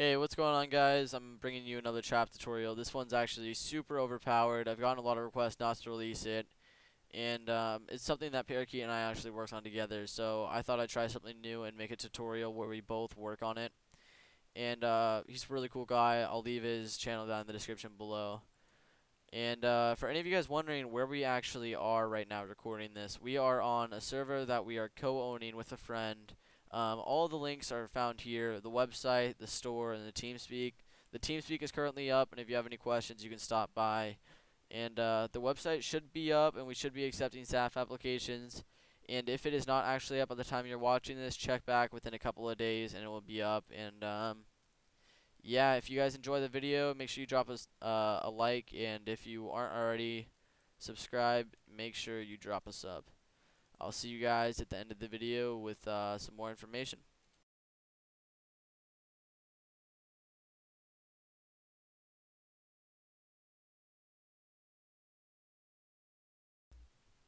Hey, what's going on, guys? I'm bringing you another trap tutorial. This one's actually super overpowered. I've gotten a lot of requests not to release it, and it's something that Parakeet and I actually worked on together, so I thought I'd try something new and make a tutorial where we both work on it. And he's a really cool guy. I'll leave his channel down in the description below. And for any of you guys wondering where we actually are right now recording this, we are on a server that we are co-owning with a friend. All the links are found here: the website, the store, and the Teamspeak. The Teamspeak is currently up, and if you have any questions, you can stop by. And the website should be up, and we should be accepting staff applications. And if it is not actually up by the time you're watching this, check back within a couple of days, and it will be up. And yeah, if you guys enjoy the video, make sure you drop us a like, and if you aren't already subscribed, make sure you drop a sub. I'll see you guys at the end of the video with some more information.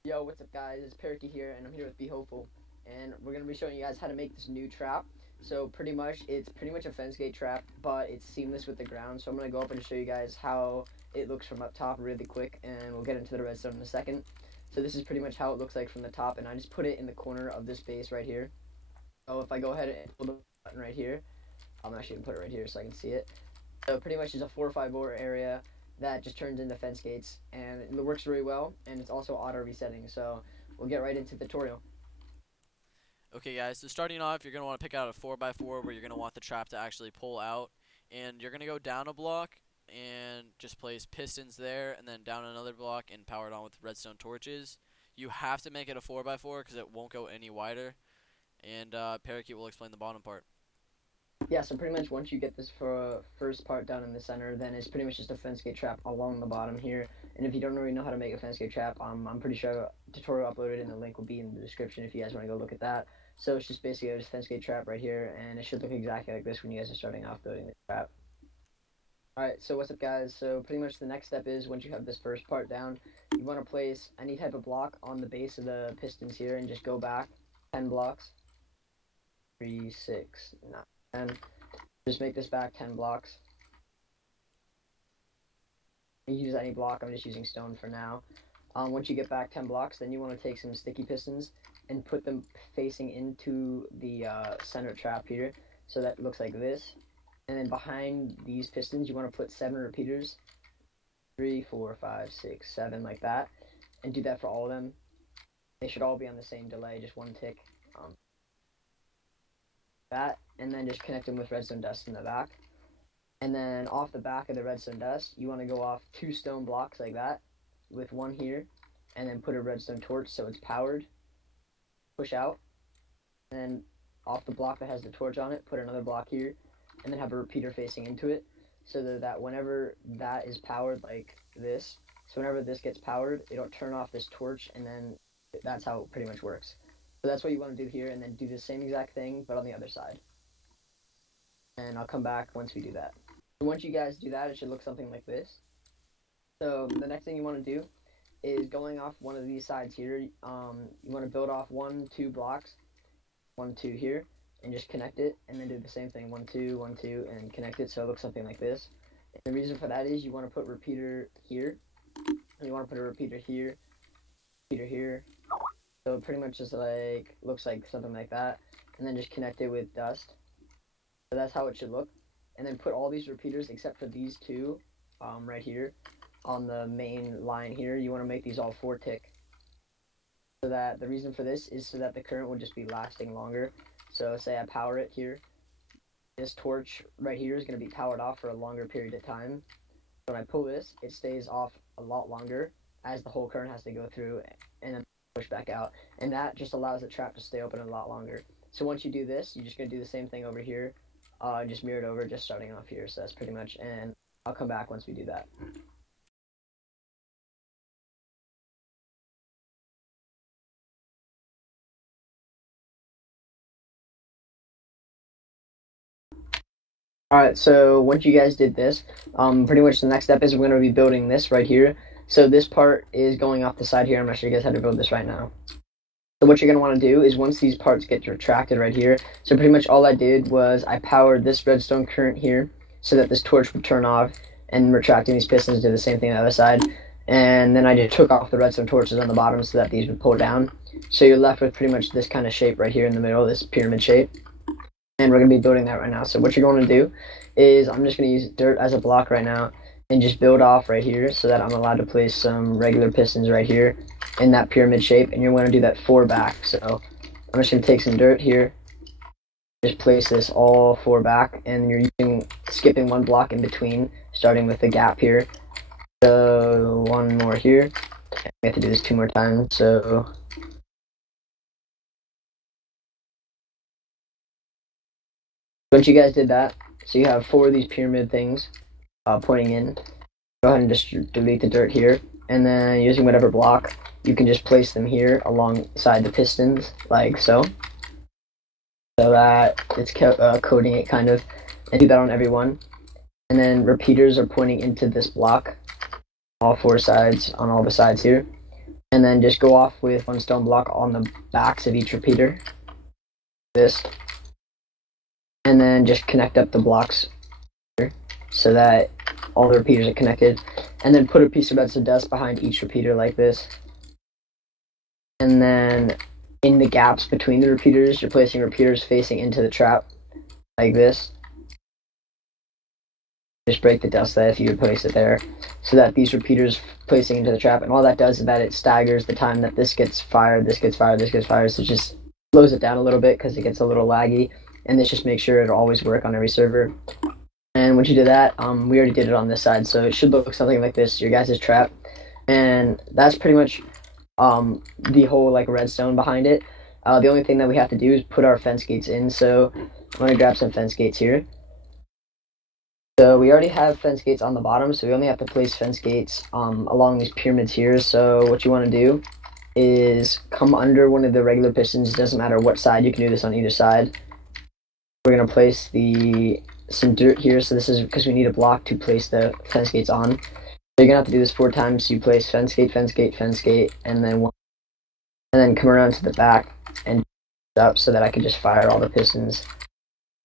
Yo, what's up guys, it's Parakeet here, and I'm here with Be Hopeful, and we're going to be showing you guys how to make this new trap. So it's pretty much a fence gate trap, but it's seamless with the ground. So I'm going to go up and show you guys how it looks from up top really quick, and we'll get into the redstone in a second. So this is pretty much how it looks like from the top, and I just put it in the corner of this base right here. So if I go ahead and pull the button right here, I'm actually going to put it right here so I can see it. So pretty much is a 4 or 5 over area that just turns into fence gates, and it works really well, and it's also auto resetting. So we'll get right into the tutorial. Okay guys, so starting off, you're going to want to pick out a 4x4 where you're going to want the trap to actually pull out, and you're going to go down a block and just place pistons there, and then down another block and power it on with redstone torches. You have to make it a 4x4 because it won't go any wider, and Parakeet will explain the bottom part. Yeah, so pretty much once you get this first part down in the center, then it's pretty much just a fence gate trap along the bottom here. And if you don't really know how to make a fence gate trap, I'm pretty sure a tutorial uploaded, and the link will be in the description if you guys want to go look at that. So it's just basically a fence gate trap right here, and it should look exactly like this when you guys are starting off building the trap. Alright, so what's up guys? So pretty much the next step is, once you have this first part down, you want to place any type of block on the base of the pistons here, and just go back 10 blocks. 3, 6, 9. And just make this back 10 blocks. You can use any block, I'm just using stone for now. Once you get back 10 blocks, then you want to take some sticky pistons and put them facing into the center trap here, so that looks like this. And then behind these pistons, you want to put 7 repeaters. 3, 4, 5, 6, 7, like that. And do that for all of them. They should all be on the same delay, just one tick. That, and then just connect them with redstone dust in the back. And then off the back of the redstone dust, you want to go off 2 stone blocks like that, with one here, and then put a redstone torch so it's powered. Push out, and then off the block that has the torch on it, put another block here, and then have a repeater facing into it, so that whenever that is powered like this, so whenever this gets powered, it'll turn off this torch, and then that's how it pretty much works. So that's what you want to do here, and then do the same exact thing, but on the other side. And I'll come back once we do that. So once you guys do that, it should look something like this. So the next thing you want to do is, going off one of these sides here, you want to build off 1, 2 blocks, 1, 2 here, and just connect it, and then do the same thing, 1, 2, 1, 2, and connect it so it looks something like this. And the reason for that is you want to put repeater here, and you want to put a repeater here, repeater here. So it pretty much just like looks like something like that, and then just connect it with dust. So that's how it should look. And then put all these repeaters except for these 2 right here on the main line here. You want to make these all 4 tick. So that the reason for this is so that the current will just be lasting longer. So say I power it here, this torch right here is going to be powered off for a longer period of time. When I pull this, it stays off a lot longer, as the whole current has to go through and then push back out, and that just allows the trap to stay open a lot longer. So once you do this, you're just going to do the same thing over here, just mirrored over, just starting off here. So that's pretty much, and I'll come back once we do that. Alright, so once you guys did this, pretty much the next step is we're going to be building this right here. So this part is going off the side here. I'm going to show you guys how to build this right now. So what you're going to want to do is once these parts get retracted right here, so pretty much all I did was I powered this redstone current here so that this torch would turn off, and retracting these pistons did the same thing on the other side. And then I just took off the redstone torches on the bottom so that these would pull down. So you're left with pretty much this kind of shape right here in the middle, this pyramid shape. And we're going to be building that right now. So what you're going to do is I'm just going to use dirt as a block right now and just build off right here so that I'm allowed to place some regular pistons right here in that pyramid shape, and you're going to do that 4 back. So I'm just going to take some dirt here, just place this all 4 back, and you're skipping 1 block in between, starting with the gap here. So 1 more here. We have to do this 2 more times. So once you guys did that, so you have 4 of these pyramid things pointing in. Go ahead and just delete the dirt here, and then using whatever block, you can just place them here alongside the pistons, like so that it's coating it kind of, and do that on every one. And then repeaters are pointing into this block, all 4 sides, on all the sides here, and then just go off with 1 stone block on the backs of each repeater, this, and then just connect up the blocks here so that all the repeaters are connected, and then put a piece of redstone dust behind each repeater like this. And then in the gaps between the repeaters, you're placing repeaters facing into the trap like this. Just break the dust there if you would place it there, so that these repeaters placing into the trap, and all that does is that it staggers the time that this gets fired, this gets fired, this gets fired, so it just slows it down a little bit because it gets a little laggy, and this just makes sure it'll always work on every server. And once you do that, we already did it on this side, so it should look something like this, your guys' trap. And that's pretty much the whole like redstone behind it. The only thing that we have to do is put our fence gates in, so I'm going to grab some fence gates here. So we already have fence gates on the bottom, so we only have to place fence gates along these pyramids here. So what you want to do is come under one of the regular pistons, doesn't matter what side, you can do this on either side. We're going to place some dirt here, so this is because we need a block to place the fence gates on. So you're going to have to do this 4 times. So you place fence gate, fence gate, fence gate, and then come around to the back and up so that I can just fire all the pistons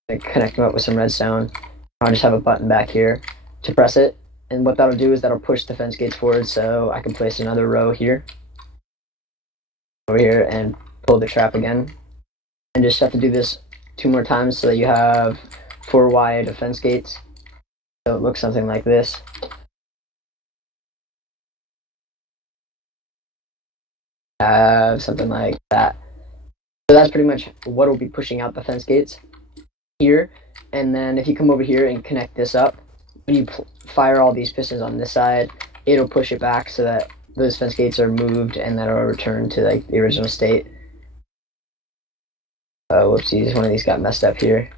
and connect them up with some redstone. I'll just have a button back here to press it, and what that'll do is that'll push the fence gates forward so I can place another row here, over here, and pull the trap again. And just have to do this 2 more times so that you have 4 wide fence gates. So it looks something like this. Something like that. So that's pretty much what will be pushing out the fence gates here. And then if you come over here and connect this up, when you fire all these pistons on this side, it'll push it back so that those fence gates are moved and that'll return to like the original state. Whoopsies, one of these got messed up here.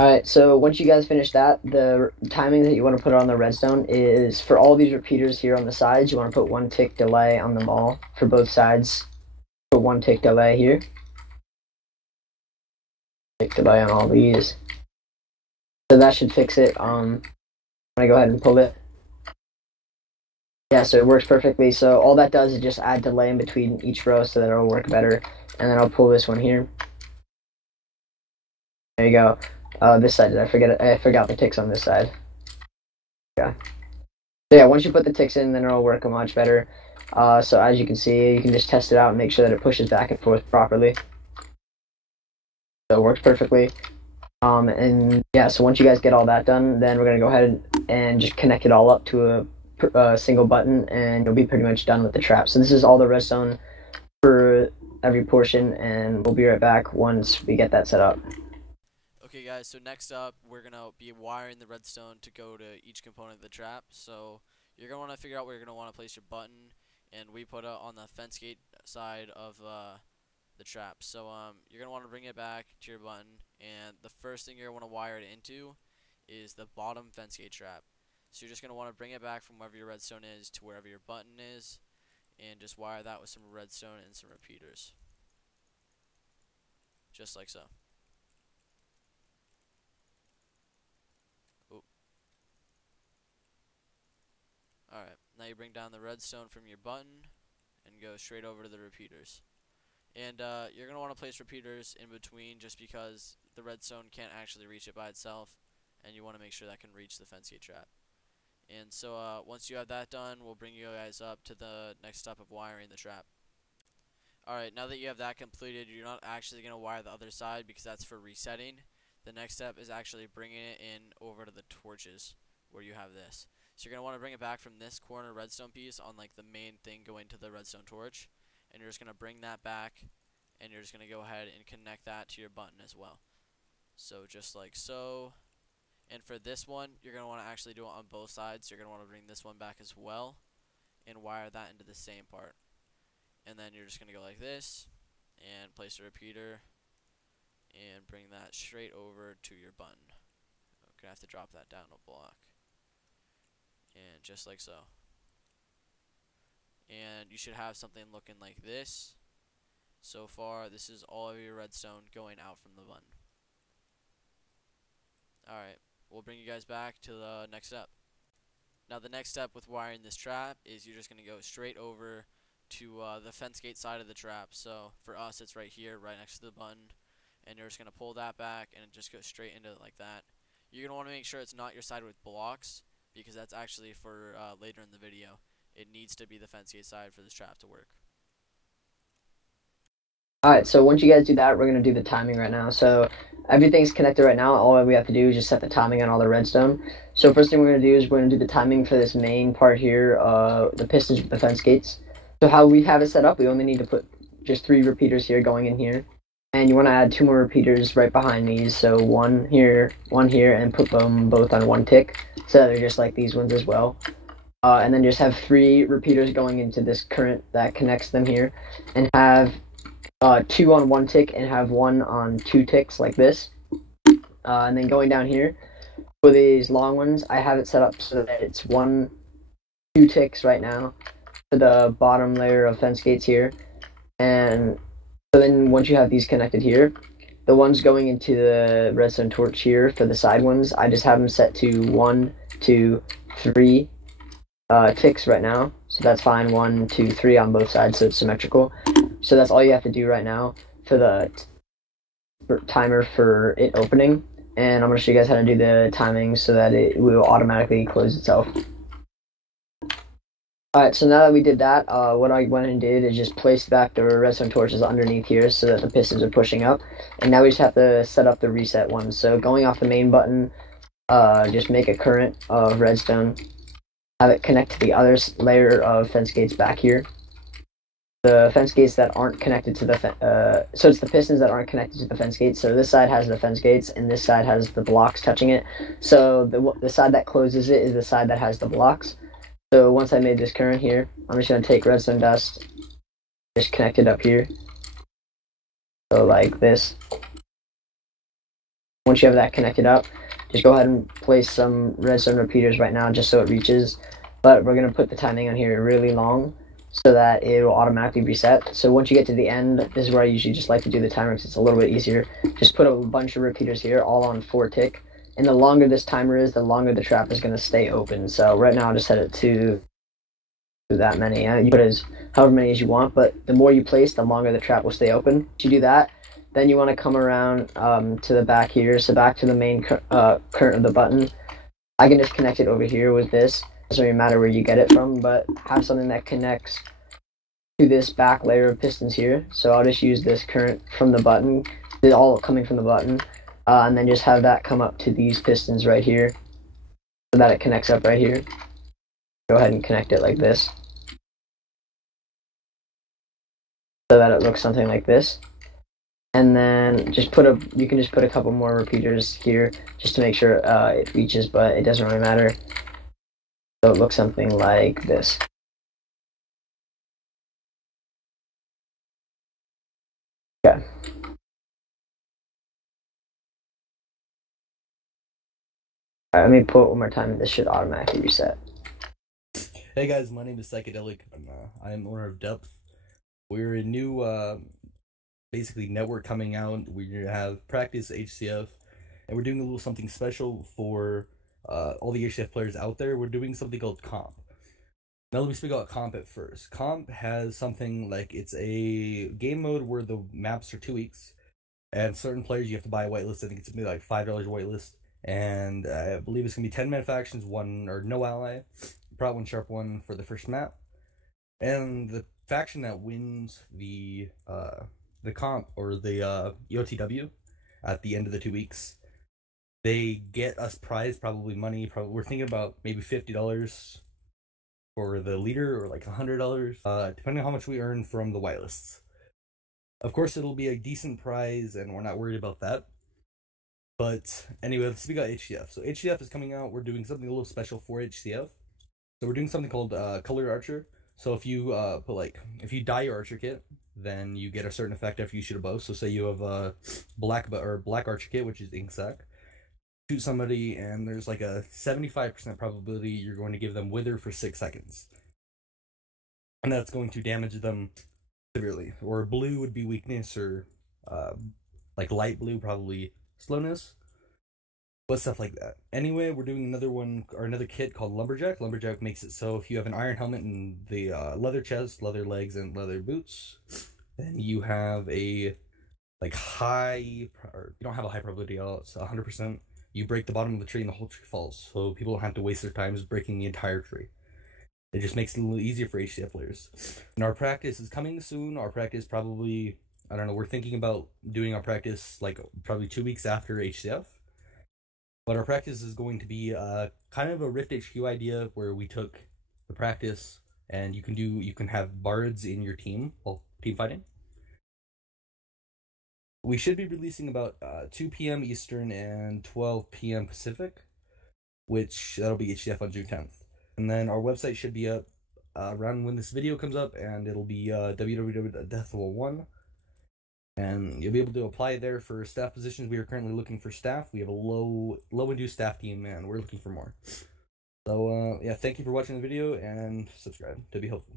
Alright, so once you guys finish that, the timing that you want to put on the redstone is for all these repeaters here on the sides, you want to put 1 tick delay on them all for both sides. Put 1 tick delay here. Tick delay on all these. So that should fix it. I'm gonna go ahead and pull it. Yeah, so it works perfectly. So all that does is just add delay in between each row so that it'll work better. And then I'll pull this one here. There you go. This side, I forgot the ticks on this side. Yeah. So yeah, once you put the ticks in, then it'll work much better. So as you can see, you can just test it out and make sure that it pushes back and forth properly. So it works perfectly. And yeah, so once you guys get all that done, then we're gonna go ahead and just connect it all up to a single button, and you'll be pretty much done with the trap. So this is all the redstone for every portion, and we'll be right back once we get that set up. Okay guys, so next up we're going to be wiring the redstone to go to each component of the trap. So you're going to want to figure out where you're going to want to place your button, and we put it on the fence gate side of the trap. So you're going to want to bring it back to your button, and the first thing you're going to want to wire it into is the bottom fence gate trap. So you're just going to want to bring it back from wherever your redstone is to wherever your button is, and just wire that with some redstone and some repeaters. Just like so. Alright, now you bring down the redstone from your button and go straight over to the repeaters. And you're going to want to place repeaters in between just because the redstone can't actually reach it by itself, and you want to make sure that can reach the fence gate trap. And so once you have that done, we'll bring you guys up to the next step of wiring the trap. Alright, now that you have that completed, you're not actually going to wire the other side because that's for resetting. The next step is actually bringing it in over to the torches where you have this. So you're going to want to bring it back from this corner redstone piece on like the main thing going to the redstone torch. And you're just going to bring that back, and you're just going to go ahead and connect that to your button as well. So just like so. And for this one, you're going to want to actually do it on both sides. You're going to want to bring this one back as well and wire that into the same part. And then you're just going to go like this and place a repeater and bring that straight over to your button. I'm going to have to drop that down a block. And just like so. And you should have something looking like this. So far, this is all of your redstone going out from the button. Alright, we'll bring you guys back to the next step. Now the next step with wiring this trap is you're just going to go straight over to the fence gate side of the trap. So for us, it's right here, right next to the button. And you're just going to pull that back and just go straight into it like that. You're going to want to make sure it's not your side with blocks, because that's actually for later in the video. It needs to be the fence gate side for this trap to work. Alright, so once you guys do that, we're going to do the timing right now. So everything's connected right now. All we have to do is just set the timing on all the redstone. So first thing we're going to do is we're going to do the timing for this main part here, the pistons with the fence gates. So how we have it set up, we only need to put just 3 repeaters here going in here. And you want to add 2 more repeaters right behind these. So one here, and put them both on 1 tick. So they're just like these ones as well. And then just have 3 repeaters going into this current that connects them here. And have 2 on 1 tick and have 1 on 2 ticks like this. And then going down here, for these long ones, I have it set up so that it's 2 ticks right now for the bottom layer of fence gates here. And so then once you have these connected here, the ones going into the redstone torch here for the side ones, I just have them set to 1, 2, 3 ticks right now. So that's fine, 1, 2, 3 on both sides, so it's symmetrical. So that's all you have to do right now for the timer for it opening. And I'm going to show you guys how to do the timing so that it will automatically close itself. Alright, so now that we did that, what I went and did is just place back the redstone torches underneath here so that the pistons are pushing up. And now we just have to set up the reset one. So going off the main button, just make a current of redstone. Have it connect to the other layer of fence gates back here. The fence gates that aren't connected to the so it's the pistons that aren't connected to the fence gates. So this side has the fence gates and this side has the blocks touching it. So the side that closes it is the side that has the blocks. So once I made this current here, I'm just going to take redstone dust, just connect it up here. So like this. Once you have that connected up, just go ahead and place some redstone repeaters right now just so it reaches. But we're going to put the timing on here really long so that it will automatically reset. So once you get to the end, this is where I usually just like to do the timer because it's a little bit easier. Just put a bunch of repeaters here, all on 4 tick. And the longer this timer is, the longer the trap is going to stay open. So right now I'll just set it to that many. You put as however many as you want, but the more you place, the longer the trap will stay open. Once you do that, then you want to come around to the back here, so back to the main current of the button. I can just connect it over here with this. It doesn't really matter where you get it from, but have something that connects to this back layer of pistons here. So I'll just use this current from the button, it's all coming from the button, and then just have that come up to these pistons right here, so that it connects up right here. Go ahead and connect it like this, so that it looks something like this. And then just you can just put a couple more repeaters here just to make sure it reaches, but it doesn't really matter. So it looks something like this. Okay. Alright, let me pull it one more time and this should automatically reset. Hey guys, my name is Psychedelic. I am owner of Depth. We're a new basically network coming out. We have practice HCF, and we're doing a little something special for all the HCF players out there. We're doing something called comp. Now let me speak about comp at first. Comp has something like it's a game mode where the maps are 2 weeks, and certain players you have to buy a whitelist. I think it's something like $5 a whitelist, and I believe it's gonna be 10-man factions, one or no ally, Prot 1 Sharp 1 for the first map, and the faction that wins the comp or the EOTW at the end of the 2 weeks, they get us prize, probably money. Probably we're thinking about maybe $50 for the leader, or like $100, depending on how much we earn from the whitelists. Of course, it'll be a decent prize, and we're not worried about that. But anyway, let's speak about HCF. So HCF is coming out. We're doing something a little special for HCF. So we're doing something called Colored Archer. So if you if you dye your Archer kit, then you get a certain effect after you shoot a bow. So say you have a black Archer kit, which is ink sac. Shoot somebody, and there's like a 75% probability you're going to give them Wither for 6 seconds. And that's going to damage them severely. Or blue would be weakness, or like light blue, probably slowness. But stuff like that. Anyway, we're doing another kit called Lumberjack. Lumberjack makes it so if you have an iron helmet and the leather chest, leather legs, and leather boots, then you have a you don't have a high probability at all. It's 100%. You break the bottom of the tree and the whole tree falls, so people don't have to waste their time breaking the entire tree. It just makes it a little easier for HCF players. And our practice is coming soon. Our practice probably, I don't know, we're thinking about doing our practice probably 2 weeks after HCF. But our practice is going to be kind of a Rift HQ idea where we took the practice, and you can have bards in your team while team fighting. We should be releasing about 2 p.m. Eastern and 12 p.m. Pacific, which that'll be HCF on June 10th. And then our website should be up around when this video comes up, and it'll be www.depth.one. And you'll be able to apply there for staff positions. We are currently looking for staff. We have a low induced staff team, and we're looking for more. So yeah, thank you for watching the video, and subscribe to be helpful.